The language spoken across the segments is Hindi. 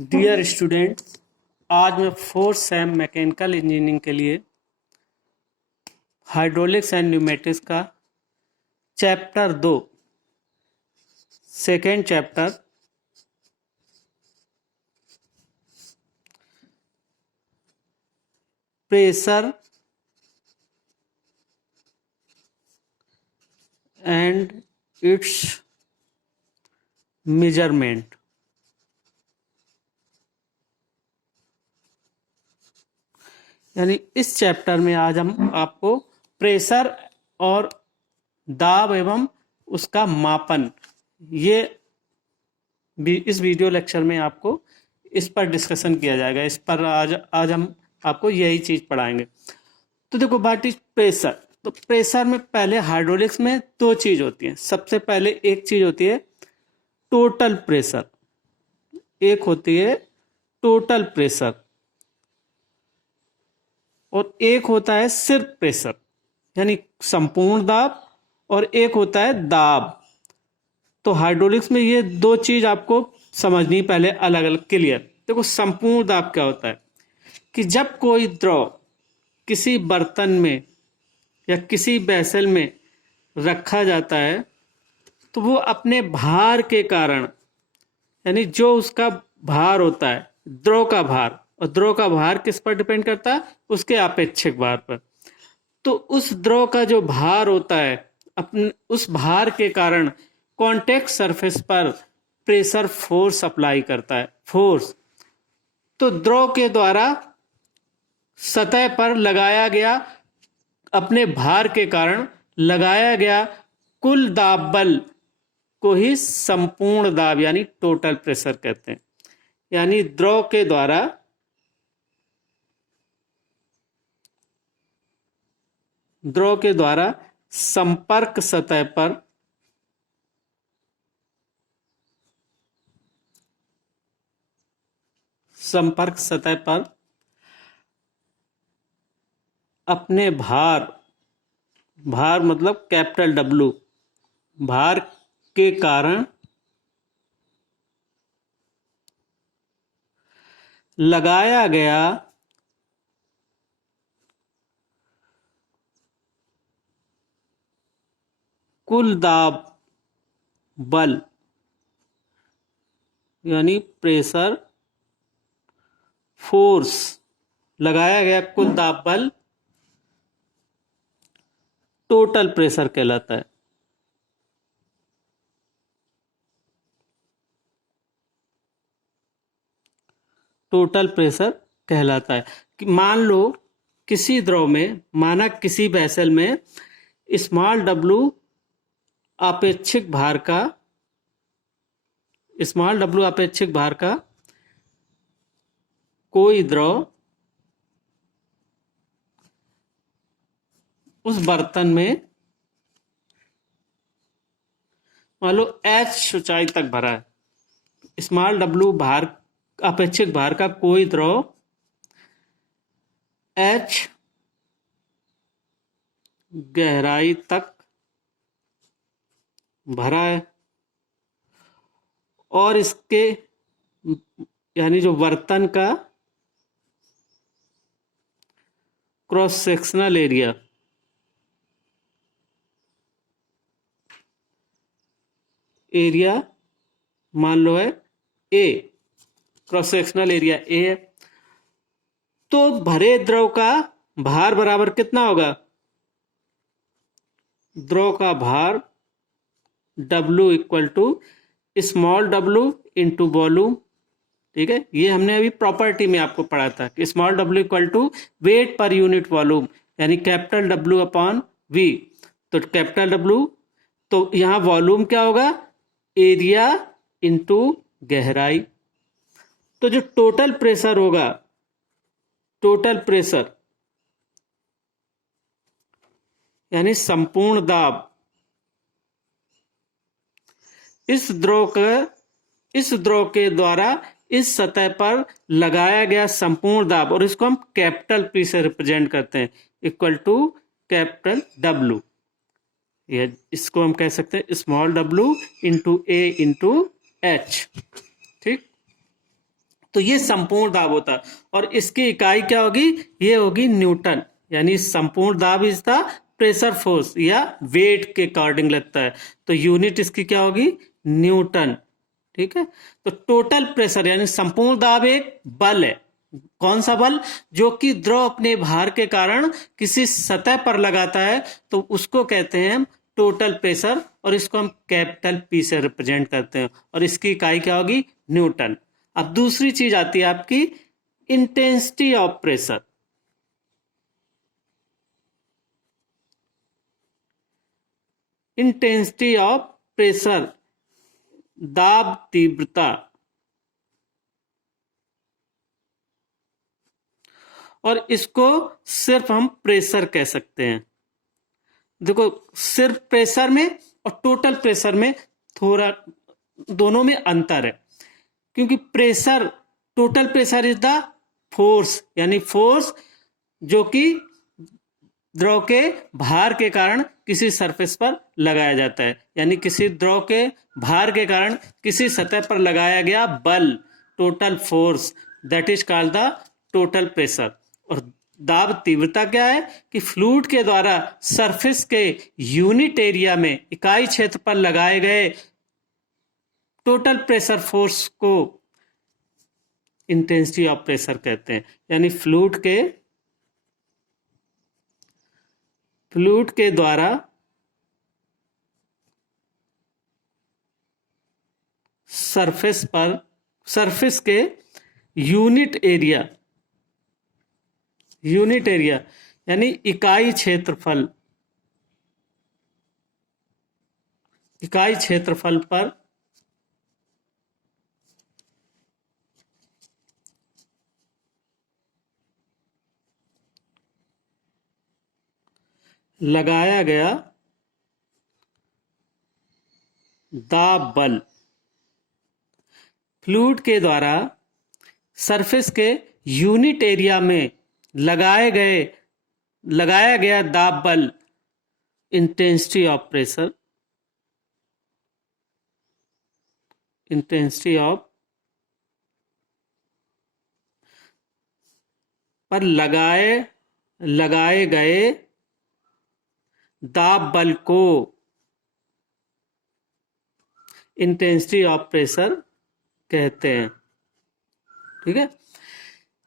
डियर स्टूडेंट्स, आज मैं फोर्थ सेम मैकेनिकल इंजीनियरिंग के लिए हाइड्रोलिक्स एंड न्यूमेटिक्स का chapter 2 second chapter pressure and it's measurement यानी इस चैप्टर में आज हम आपको प्रेशर और दाब एवं उसका मापन ये इस वीडियो लेक्चर में आपको इस पर डिस्कशन किया जाएगा। इस पर आज हम आपको यही चीज पढ़ाएंगे। तो देखो, व्हाट इज प्रेशर। तो प्रेशर में पहले हाइड्रोलिक्स में दो चीज होती है। सबसे पहले एक चीज होती है टोटल प्रेशर, एक होती है टोटल प्रेशर और एक होता है सिर्फ प्रेशर यानी संपूर्ण दाब, और एक होता है दाब। तो हाइड्रोलिक्स में ये दो चीज आपको समझनी पहले अलग अलग क्लियर। देखो, संपूर्ण दाब क्या होता है कि जब कोई द्रव किसी बर्तन में या किसी वेसल में रखा जाता है तो वो अपने भार के कारण, यानी जो उसका भार होता है द्रव का भार, और द्रव का भार किस पर डिपेंड करता है, उसके अपेक्षिक भार पर। तो उस द्रव का जो भार होता है अपने उस भार के कारण कॉन्टैक्ट सरफेस पर प्रेशर फोर्स अप्लाई करता है, फोर्स। तो द्रव के द्वारा सतह पर लगाया गया, अपने भार के कारण लगाया गया कुल दाब बल को ही संपूर्ण दाब यानी टोटल प्रेशर कहते हैं। यानी द्रव के द्वारा संपर्क सतह पर अपने भार मतलब कैपिटल डब्ल्यू भार के कारण लगाया गया कुल दाब बल यानी प्रेशर फोर्स, लगाया गया कुल दाब बल टोटल प्रेशर कहलाता है। टोटल प्रेशर कहलाता है कि मान लो किसी द्रव में, माना किसी वेसल में स्मॉल डब्ल्यू अपेक्षिक भार का कोई द्रव उस बर्तन में मान लो h ऊंचाई तक भरा है। स्मॉल डब्ल्यू अपेक्षिक भार का कोई द्रव h गहराई तक भरा है और इसके यानी जो बर्तन का क्रॉस सेक्शनल एरिया मान लो है A, cross sectional area A है। तो भरे द्रव का भार बराबर कितना होगा, द्रव का भार W equal to small w into volume. ठीक है, ये हमने अभी प्रॉपर्टी में आपको पढ़ा था कि small w equal to weight per unit volume यानी कैपिटल W अपॉन V। तो कैपिटल W, तो यहां वॉल्यूम क्या होगा, एरिया इंटू गहराई। तो जो टोटल प्रेशर होगा, टोटल प्रेशर यानी संपूर्ण दाब, इस द्रव के द्वारा इस सतह पर लगाया गया संपूर्ण दाब, और इसको हम कैपिटल P से रिप्रेजेंट करते हैं, इक्वल टू कैपिटल W। इसको हम कह सकते हैं small w into A into H। ठीक, तो ये संपूर्ण दाब होता है और इसकी इकाई क्या होगी, ये होगी न्यूटन। यानी संपूर्ण दाब इज द प्रेशर फोर्स या वेट के अकॉर्डिंग लगता है, तो यूनिट इसकी क्या होगी, न्यूटन। ठीक है, तो टोटल प्रेशर यानी संपूर्ण दाब एक बल है। कौन सा बल, जो कि द्रव अपने भार के कारण किसी सतह पर लगाता है, तो उसको कहते हैं हम टोटल प्रेशर, और इसको हम कैपिटल पी से रिप्रेजेंट करते हैं, और इसकी इकाई क्या होगी, न्यूटन। अब दूसरी चीज आती है आपकी intensity of pressure. Intensity of pressure, दाब तीव्रता, और इसको सिर्फ हम प्रेशर कह सकते हैं। देखो, सिर्फ प्रेशर में और टोटल प्रेशर में थोड़ा दोनों में अंतर है, क्योंकि pressure, total pressure is the force, यानी फोर्स जो कि द्रव के भार के कारण किसी सरफेस पर लगाया जाता है, यानी किसी द्रव के भार के कारण किसी सतह पर लगाया गया बल, total force, that is called the total pressure. और दाब तीव्रता क्या है कि फ्लूइड के द्वारा सरफेस के यूनिट एरिया में, इकाई क्षेत्र पर लगाए गए टोटल प्रेशर फोर्स को इंटेंसिटी ऑफ प्रेशर कहते हैं। यानी फ्लूइड के द्वारा सरफेस के यूनिट एरिया यानी इकाई क्षेत्रफल पर लगाया गया दाब बल, फ्लूइड के द्वारा सरफेस के यूनिट एरिया में लगाया गया दाब बल, intensity of pressure, intensity of पर लगाए गए दाब बल को इंटेंसिटी ऑफ प्रेशर कहते हैं। ठीक है,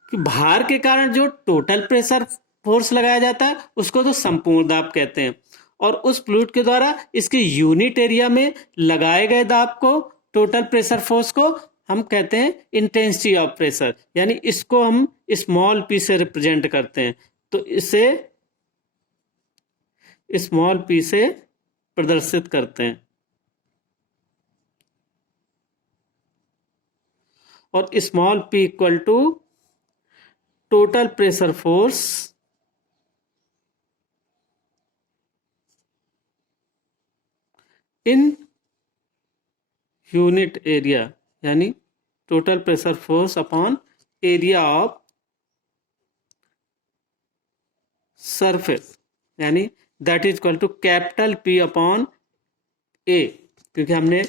कि भार के कारण जो टोटल प्रेशर फोर्स लगाया जाता है उसको तो संपूर्ण दाब कहते हैं, और उस फ्लूइड के द्वारा इसके यूनिट एरिया में लगाए गए दाब को, टोटल प्रेशर फोर्स को हम कहते हैं इंटेंसिटी ऑफ प्रेशर। यानी इसको हम स्मॉल पी से रिप्रेजेंट करते हैं, तो इसे स्मॉल पी से प्रदर्शित करते हैं। और small P equal to total pressure force in unit area, यानी total pressure force upon area of surface, यानी that is equal to capital P upon A, क्योंकि हमने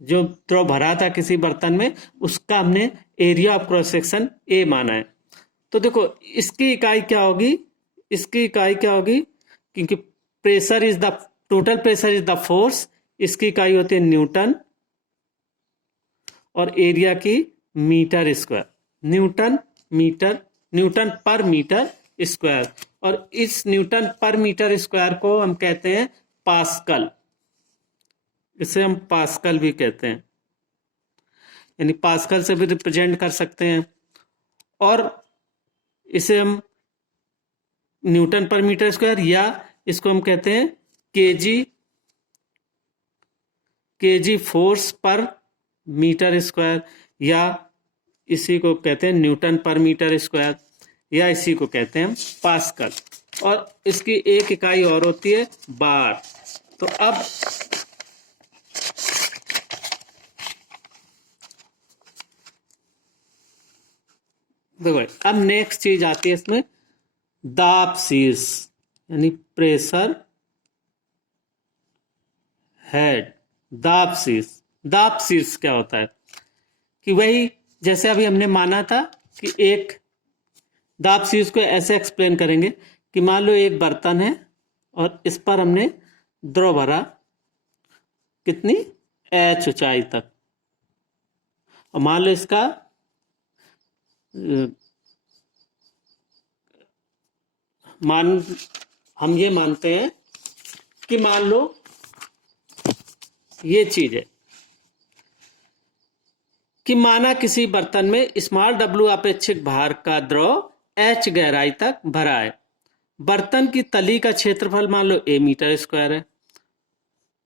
जो द्रव भरा था किसी बर्तन में उसका हमने area of cross section A माना है। तो देखो इसकी इकाई क्या होगी, क्योंकि pressure is the, total pressure is the force, इसकी इकाई होती है न्यूटन, और एरिया की मीटर स्क्वायर, न्यूटन पर मीटर स्क्वायर, और इस न्यूटन पर मीटर स्क्वायर को हम कहते हैं पास्कल, इसे हम पास्कल भी कहते हैं, यानी पास्कल से भी रिप्रेजेंट कर सकते हैं, और इसे हम न्यूटन पर मीटर स्क्वायर, या इसको हम कहते हैं केजी फोर्स पर मीटर स्क्वायर, या इसी को कहते हैं न्यूटन पर मीटर स्क्वायर, या इसी को कहते हैं पास्कल। और इसकी एक इकाई और होती है बार। तो अब देखो, अब नेक्स्ट चीज आती है इसमें दाब शीर्ष, यानी प्रेशर हेड। दाब शीर्ष क्या होता है कि वही जैसे अभी हमने माना था कि एक दाब सी उसको ऐसे एक्सप्लेन करेंगे कि मान लो एक बर्तन है और इस पर हमने द्रव भरा कितनी h ऊंचाई तक, और मान लो इसका हम ये मानते हैं कि मान लो ये चीज है कि माना किसी बर्तन में स्मॉल w अपेक्षित भार का द्रव h गहराई तक भरा है। बर्तन की तली का क्षेत्रफल मान लो a मीटर स्क्वायर है।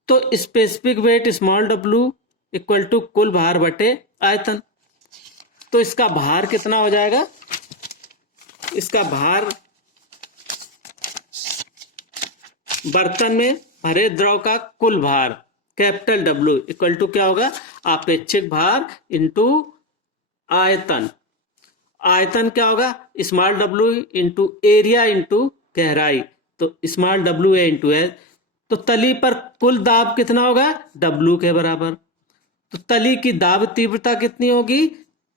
तो specific weight small w equal to कुल भार बटे आयतन। तो इसका भार कितना हो जाएगा? इसका भार बर्तन में भरे द्रव का कुल भार कैपिटल W इक्वल टू क्या होगा? आपेक्षिक भार इंटू आयतन। आयतन क्या होगा? Small w into area into गहराई। तो स्मॉल w है इंटू एच। तो तली पर कुल दाब कितना होगा? W के बराबर। तो तली की दाब तीव्रता कितनी होगी?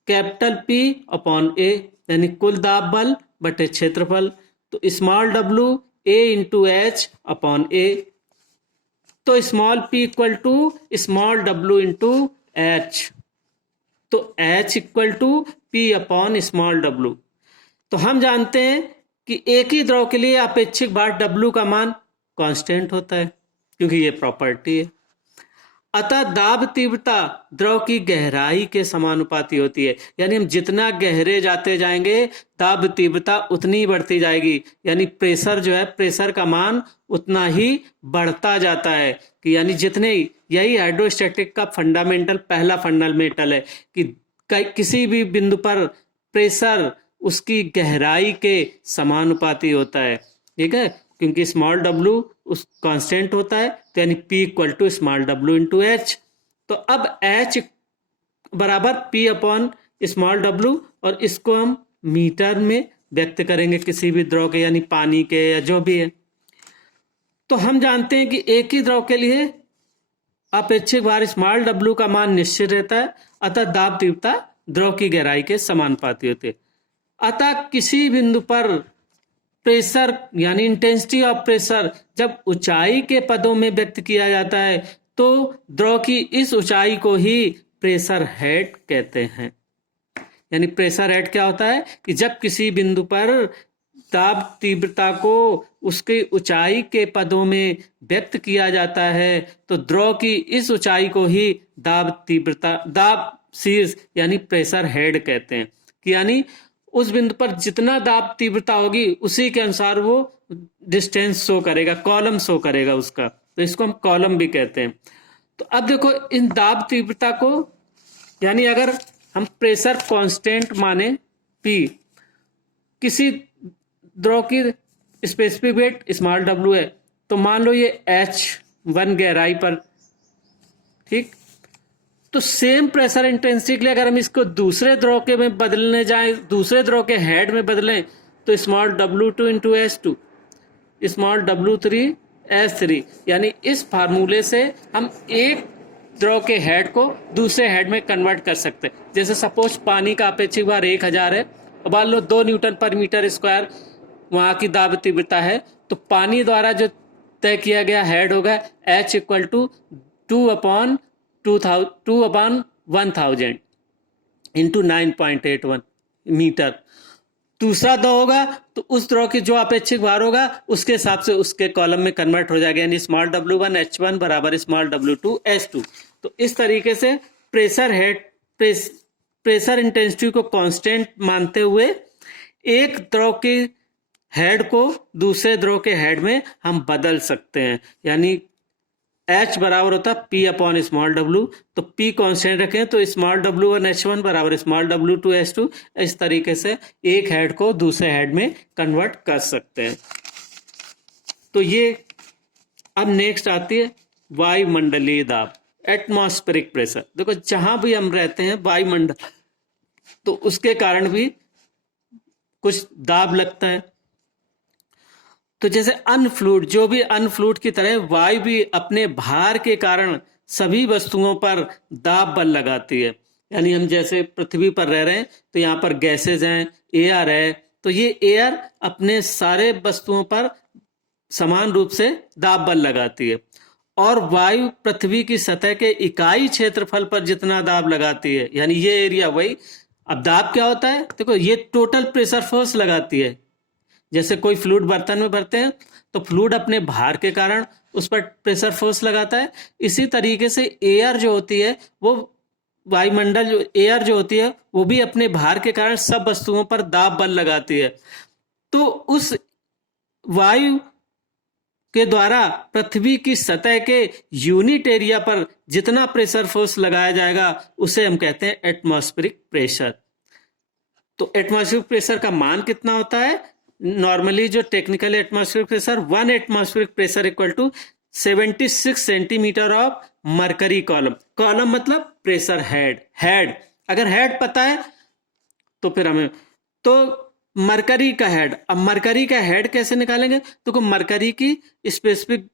कैपिटल P अपॉन A, यानी कुल दाब बल बटे क्षेत्रफल। तो small w A into H upon A। तो small p equal to small w into H. तो h equal to p upon small w। तो हम जानते हैं कि एक ही द्रव के लिए अपेक्षित भार w का मान कांस्टेंट होता है, क्योंकि ये प्रॉपर्टी है। अतः दाब तीव्रता द्रव की गहराई के समानुपाती होती है, यानी हम जितना गहरे जाते जाएंगे दाब तीव्रता उतनी बढ़ती जाएगी, यानी प्रेशर जो है, प्रेशर का मान उतना ही बढ़ता जाता है। कि यानी जितने, यही हाइड्रोस्टैटिक का फंडामेंटल, पहला फंडामेंटल है कि किसी भी बिंदु पर प्रेशर उसकी गहराई के समानुपाती होता है। ठीक है, क्योंकि स्मॉल w उस कांस्टेंट होता है, तो यानी p equal to small w into H. तो अब h बराबर p अपॉन स्मॉल w, और इसको हम मीटर में व्यक्त करेंगे किसी भी द्रव के, यानी पानी के या जो भी है। तो हम जानते हैं कि एक ही द्रव के लिए अपेक्षित भार स्मॉल w का मान निश्चित रहता है, अतः दाब तीव्रता द्रव की गहराई के समानुपाती होती है। अतः किसी बिंदु पर प्रेशर यानी इंटेंसिटी ऑफ प्रेशर जब ऊंचाई के पदों में व्यक्त किया जाता है, तो द्रव की इस ऊंचाई को ही प्रेशर हेड कहते हैं। यानी प्रेशर हेड क्या होता है कि जब किसी बिंदु पर दाब तीव्रता को उसकी ऊंचाई के पदों में व्यक्त किया जाता है, तो द्रव की इस ऊंचाई को ही दाब तीव्रता, दाब शीर्ष यानी प्रेशर हेड कहते हैं। कि यानी उस बिंदु पर जितना दाब तीव्रता होगी उसी के अनुसार वो डिस्टेंस शो करेगा, कॉलम शो करेगा उसका। तो इसको हम कॉलम भी कहते हैं। तो अब देखो इन दाब तीव्रता को, यानी अगर हम प्रेशर कांस्टेंट माने P, किसी द्रव की स्पेसिफिक वेट स्मॉल w है, तो मान लो ये H1 गहराई पर, ठीक। तो सेम प्रेशर इंटेंसिटी के लिए अगर हम इसको दूसरे द्रव के में बदलने जाएं, दूसरे द्रव के हेड में बदलें, तो small w2 into H2, small w3 H3, यानी इस फार्मूले से हम एक द्रव के हेड को दूसरे हेड में कन्वर्ट कर सकते हैं। जैसे सपोज पानी का अपेक्षित भार 1000 है, और मान लो 2 न्यूटन पर मीटर स्क्वायर वहां की दाब तीव्रता है, तो पानी द्वारा जो तय किया गया हेड होगा H equal to 2 upon 1000 into 9.81 metre. दूसरा द्रव होगा तो उस द्रव की जो अपेक्षित भार होगा उसके हिसाब से उसके कॉलम में कन्वर्ट हो जाएगा, यानी स्मॉल w1 H1 बराबर स्मॉल w2 H2। तो इस तरीके से प्रेशर हेड, प्रेशर इंटेंसिटी को कांस्टेंट मानते हुए एक द्रव के हेड को दूसरे द्रव के हेड में हम बदल सकते हैं। यानी H बराबर होता है P अपॉन स्मॉल w, तो P कांस्टेंट रखें तो स्मॉल w1 H1 बराबर स्मॉल w2 H2। इस तरीके से एक हेड को दूसरे हेड में कन्वर्ट कर सकते हैं। तो ये अब नेक्स्ट आती है वायुमंडलीय दाब, एटमॉस्फेरिक प्रेशर। देखो जहां भी हम रहते हैं वायुमंडल, तो उसके कारण भी कुछ दाब लगता है। तो जैसे अनफ्लूइड, जो भी अनफ्लूइड की तरह वायु भी अपने भार के कारण सभी वस्तुओं पर दाब बल लगाती है। यानी हम जैसे पृथ्वी पर रह रहे हैं तो यहाँ पर गैसेज हैं, एयर है, तो ये एयर अपने सारे वस्तुओं पर समान रूप से दाब बल लगाती है। और वायु पृथ्वी की सतह के इकाई क्षेत्रफल पर जितना दाब लगाती है, यानी ये एरिया वही। अब दाब क्या होता है, देखो ये टोटल प्रेशर फोर्स लगाती है। जैसे कोई फ्लूइड बर्तन में भरते हैं तो फ्लूइड अपने भार के कारण उस पर प्रेशर फोर्स लगाता है। इसी तरीके से एयर जो होती है वो वायुमंडल जो एयर जो होती है वो भी अपने भार के कारण सब वस्तुओं पर दाब बल लगाती है। तो उस वायु के द्वारा पृथ्वी की सतह के यूनिट एरिया पर जितना प्रेशर फोर्स लगाया जाएगा उसे हम कहते हैं एटमॉस्फेरिक प्रेशर। तो एटमॉस्फेरिक प्रेशर का मान कितना होता है? नॉर्मली जो technical atmospheric pressure 1 atmospheric pressure equal to 76 centimetre of mercury column. Column मतलब प्रेशर हेड अगर हेड पता है तो फिर हमें तो मरकरी का हेड। अब मरकरी का हेड कैसे निकालेंगे? तो मरकरी की स्पेसिफिक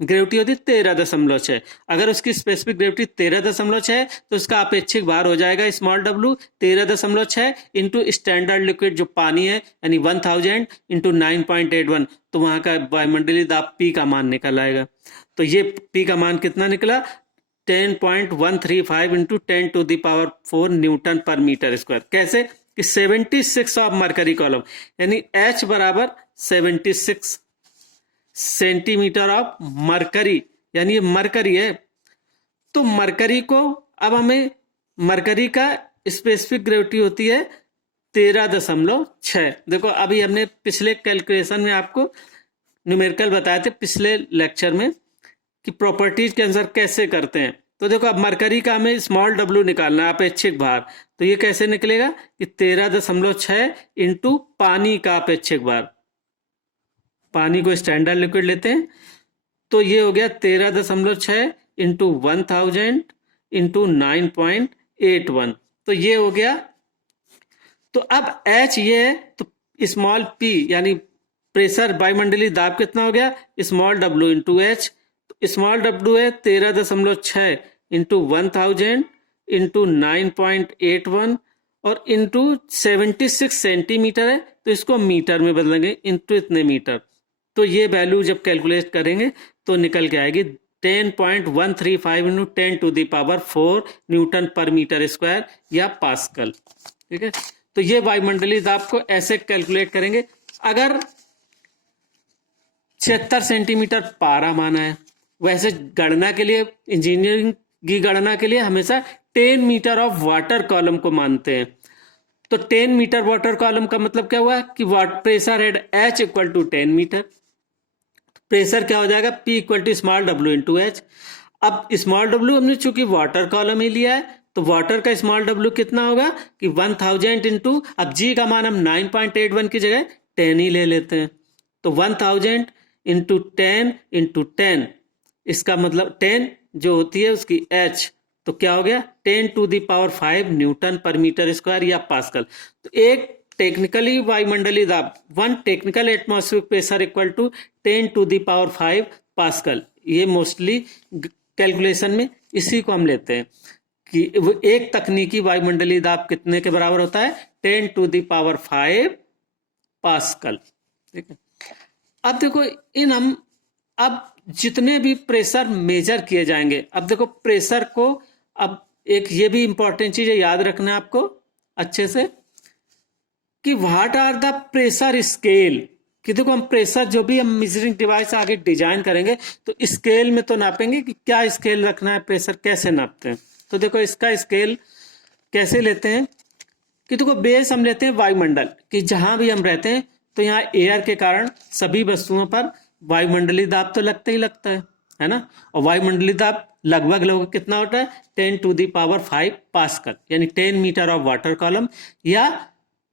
ग्रेविटी होती है 13.6। अगर उसकी स्पेसिफिक ग्रेविटी 13.6 तो उसका अपेक्षिक भार हो जाएगा small w 13.6 into standard liquid जो पानी है यानी 1000 इंटू 9.81। तो वहां का वायुमंडलीय दाब P का मान निकल आएगा। तो ये P का मान कितना निकला? 10.135 इंटू 10⁴ न्यूटन पर मीटर स्क्वायर। कैसे कि 76 ऑफ मरकरी कॉलम यानी H बराबर 76 सेंटीमीटर ऑफ मरकरी, यानी ये मरकरी है। तो मरकरी को अब हमें मरकरी का स्पेसिफिक ग्रेविटी होती है 13.6। देखो अभी हमने पिछले कैलकुलेशन में आपको न्यूमेरिकल बताए थे पिछले लेक्चर में कि प्रॉपर्टीज के आंसर कैसे करते हैं। तो देखो अब मरकरी का हमें स्मॉल w निकालना है, अपेक्षिक भार। तो ये कैसे निकलेगा कि 13.6 इंटू पानी का अपेक्षिक भार। पानी को स्टैंडर्ड लिक्विड लेते हैं तो ये हो गया 13.6 इंटू 1000 इंटू 9.81। तो ये हो गया। तो अब H ये है तो स्मॉल p यानी प्रेशर वायुमंडलीय दाब कितना हो गया? Small w into H। Small w है 13.6 इंटू 1000 इंटू 9.81 और इंटू 76 सेंटीमीटर है तो इसको मीटर में बदलेंगे इंटू इतने मीटर। तो ये वैल्यू जब कैलकुलेट करेंगे तो निकल के आएगी 10.135 इंटू 10⁴ न्यूटन पर मीटर स्क्वायर या पास्कल। ठीक है, तो ये वायुमंडलीय दाब को ऐसे कैलकुलेट करेंगे। अगर 76 सेंटीमीटर पारा माना है, वैसे गणना के लिए इंजीनियरिंग की गणना के लिए हमेशा 10 मीटर ऑफ वाटर कॉलम को मानते हैं। तो 10 मीटर वाटर कॉलम का मतलब क्या हुआ कि pressure head H equal to 10 metre. Pressure क्या हो जाएगा? P equal to small w into H। अब स्मॉल w हमने चूंकि वाटर कॉलम ही लिया है तो वाटर का स्मॉल w कितना होगा कि 1000 इंटू, अब G का मान हम 9.81 की जगह 10 ही ले लेते हैं। तो 1000 इंटू 10 इंटू 10, इसका मतलब 10 जो होती है उसकी H, तो क्या हो गया 10⁵ न्यूटन पर मीटर स्क्वायर या पास्कल। तो एक टेक्निकली वायुमंडलीय दाब 1 technical atmospheric pressure equal to 10⁵ pascal. ये मोस्टली कैलकुलेशन में इसी को हम लेते हैं कि वो एक तकनीकी वायुमंडलीय दाब कितने के बराबर होता है? 10⁵ पास्कल। ठीक है, अब देखो हम अब जितने भी प्रेशर मेजर किए जाएंगे, अब देखो प्रेशर को, अब एक ये भी इंपॉर्टेंट चीज है याद रखना है आपको अच्छे से कि what are the pressure scale. कि देखो हम प्रेशर जो भी हम मेजरिंग डिवाइस आगे डिजाइन करेंगे तो स्केल में तो नापेंगे कि क्या स्केल रखना है, प्रेशर कैसे नापते हैं। तो देखो इसका स्केल कैसे लेते हैं कि देखो बेस हम लेते हैं वायुमंडल कि जहां भी हम रहते हैं तो यहाँ एयर के कारण सभी वस्तुओं पर वायुमंडलीय दाब तो लगता ही लगता है ना। और वायुमंडलीय दाब लगभग कितना होता है? 10⁵ पास्कल, यानी 10 मीटर ऑफ वाटर कॉलम या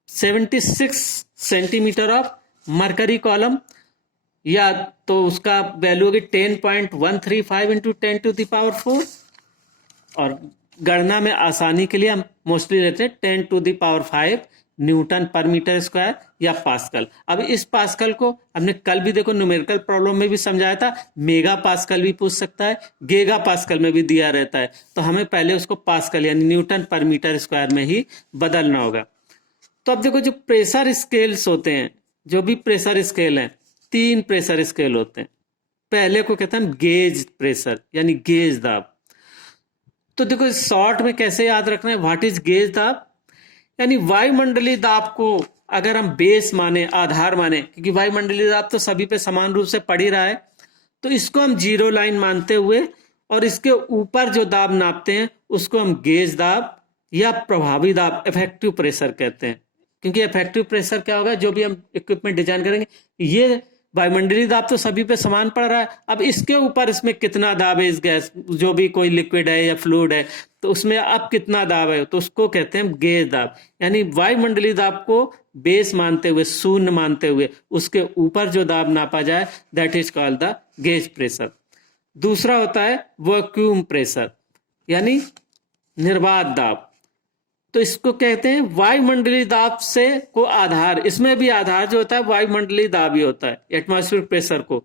76 सेंटीमीटर ऑफ मरकरी कॉलम, या तो उसका वैल्यू होगी 10.135 इंटू 10⁴। और गणना में आसानी के लिए हम मोस्टली लेते हैं 10⁵ न्यूटन पर मीटर स्क्वायर या पास्कल। अब इस पास्कल को हमने कल भी देखो न्यूमेरिकल प्रॉब्लम में भी समझाया था, मेगा पास्कल भी पूछ सकता है, गीगा पास्कल में भी दिया रहता है, तो हमें पहले उसको पास्कल यानी न्यूटन पर मीटर स्क्वायर में ही बदलना होगा। तो अब देखो जो प्रेशर स्केल्स होते हैं, जो भी प्रेशर स्केल हैं, 3 प्रेशर स्केल होते हैं। पहले को कहते हैं गेज प्रेशर यानी गेज दाब। तो देखो शॉर्ट में कैसे याद रखना है, व्हाट इज गेज दाब, यानी वायुमंडलीय दाब को अगर हम बेस माने, आधार माने, क्योंकि वायुमंडलीय दाब तो सभी पे समान रूप से पड़ ही रहा है, तो इसको हम जीरो लाइन मानते हुए और इसके ऊपर जो दाब नापते हैं उसको हम गेज दाब या प्रभावी दाब, इफेक्टिव प्रेशर कहते हैं। क्योंकि इफेक्टिव प्रेशर क्या होगा, जो भी हम इक्विपमेंट डिजाइन करेंगे, ये वायुमंडलीय दाब तो सभी पे समान पड़ रहा है, अब इसके ऊपर इसमें कितना दाब है, इस गैस जो भी कोई लिक्विड है या फ्लूइड है, तो उसमें अब कितना दाब है, तो उसको कहते हैं गेज दाब। यानी वायुमंडलीय दाब को बेस मानते हुए, शून्य मानते हुए, उसके ऊपर जो दाब नापा जाए that is called the gauge pressure. दूसरा होता है वैक्यूम प्रेशर यानी निर्वात दाब। तो इसको कहते हैं वायुमंडलीय दाब से को आधार, इसमें भी आधार जो होता है वायुमंडलीय दाब ही होता है, एटमॉस्फेरिक प्रेशर को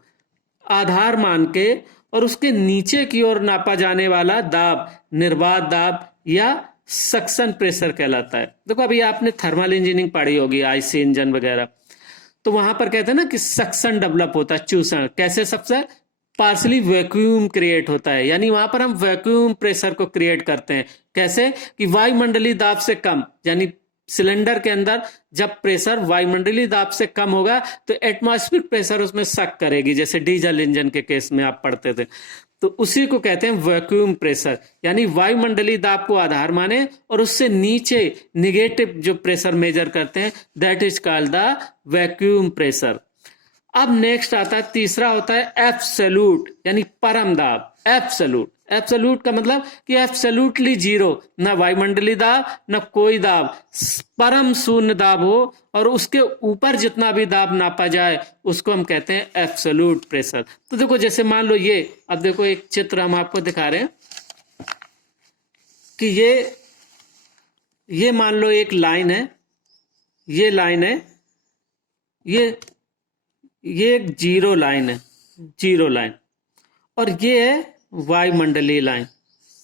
आधार मान के और उसके नीचे की ओर नापा जाने वाला दाब निर्वात दाब या सक्शन प्रेशर कहलाता है। देखो अभी आपने थर्मल इंजीनियरिंग पढ़ी होगी, आईसी इंजन वगैरह, तो वहां पर कहते हैं ना कि सक्शन डेवलप होता है, चूषण। कैसे सक्शन, पार्शली वैक्यूम क्रिएट होता है, यानी वहां पर हम वैक्यूम प्रेशर को क्रिएट करते हैं। कैसे कि वायुमंडलीय दाब से कम, यानी सिलेंडर के अंदर जब प्रेशर वायुमंडलीय दाब से कम होगा तो एटमॉस्फेरिक प्रेशर उसमें सक करेगी, जैसे डीजल इंजन के केस में आप पढ़ते थे, तो उसी को कहते हैं वैक्यूम प्रेशर। यानी वायुमंडलीय दाब को आधार माने और उससे नीचे निगेटिव जो प्रेशर मेजर करते हैं that is called the vacuum pressure. अब नेक्स्ट आता है, तीसरा होता है एब्सोल्यूट यानी परम दाब। एब्सोल्यूट, एब्सोल्यूट का मतलब कि एब्सोल्यूटली जीरो, ना वायुमंडलीय दाब ना कोई दाब, परम शून्य दाब हो और उसके ऊपर जितना भी दाब नापा जाए उसको हम कहते हैं एब्सोल्यूट प्रेशर। तो देखो जैसे मान लो ये, अब देखो एक चित्र हम आपको दिखा रहे हैं कि ये मान लो एक लाइन है, ये लाइन है, ये एक जीरो लाइन है, जीरो लाइन, और ये है वायुमंडलीय लाइन।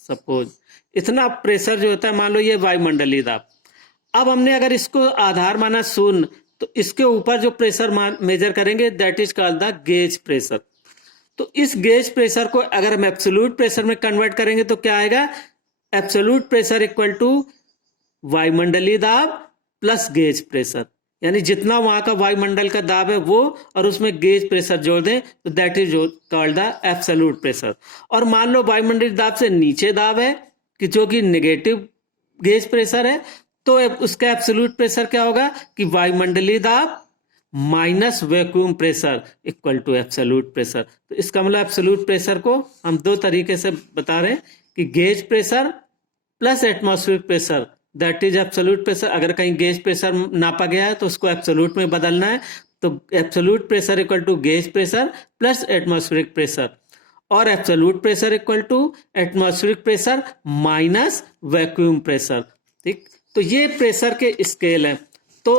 सपोज इतना प्रेशर जो होता है, मान लो ये वायुमंडलीय दाब। अब हमने अगर इसको आधार माना शून्य, तो इसके ऊपर जो प्रेशर मेजर करेंगे that is called the gauge pressure. तो इस गेज प्रेशर को अगर हम एब्सोल्यूट प्रेशर में कन्वर्ट करेंगे तो क्या आएगा, एब्सोल्यूट प्रेशर इक्वल टू वायुमंडलीय दाब प्लस गेज प्रेशर, यानी जितना वहां का वायुमंडल का दाब है वो और उसमें गेज प्रेशर जोड़ दें तो that is called the absolute pressure. और मान लो वायुमंडलीय दाब से नीचे दाब है कि जो कि नेगेटिव गेज प्रेशर है, तो उसका एब्सोल्यूट प्रेशर क्या होगा कि वायुमंडलीय दाब minus vacuum pressure equal to absolute pressure. तो इसका मतलब एब्सोल्यूट प्रेशर को हम दो तरीके से बता रहे हैं कि gauge pressure plus atmospheric pressure that is absolute pressure. अगर कहीं गेज प्रेशर नापा गया है तो उसको एब्सोल्यूट में बदलना है, तो absolute pressure equal to gauge pressure plus atmospheric pressure, और absolute pressure equal to atmospheric pressure minus vacuum pressure. ठीक, तो ये प्रेशर के स्केल हैं। तो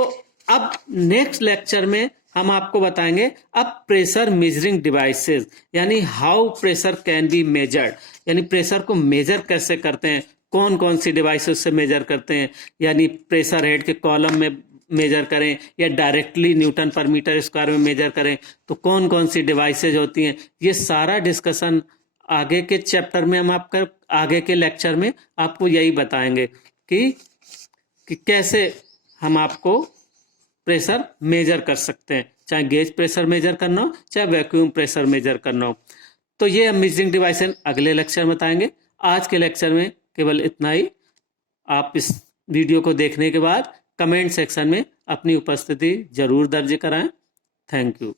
अब नेक्स्ट लेक्चर में हम आपको बताएंगे अब प्रेशर मेजरिंग डिवाइसेस, यानी how pressure can be measured, यानी प्रेशर को मेजर कैसे करते हैं, कौन कौन सी डिवाइसेस से मेजर करते हैं, यानी प्रेशर हेड के कॉलम में मेजर करें या डायरेक्टली न्यूटन पर मीटर स्क्वायर में मेजर करें, तो कौन कौन सी डिवाइसेज होती हैं। ये सारा डिस्कशन आगे के चैप्टर में हम आपका, आगे के लेक्चर में आपको यही बताएंगे कि कैसे हम आपको प्रेशर मेजर कर सकते हैं, चाहे गेज प्रेशर मेजर करना हो चाहे वैक्यूम प्रेशर मेजर करना हो। तो ये हम मेजरिंग डिवाइस अगले लेक्चर में बताएंगे। आज के लेक्चर में केवल इतना ही। आप इस वीडियो को देखने के बाद कमेंट सेक्शन में अपनी उपस्थिति जरूर दर्ज कराएं। Thank you.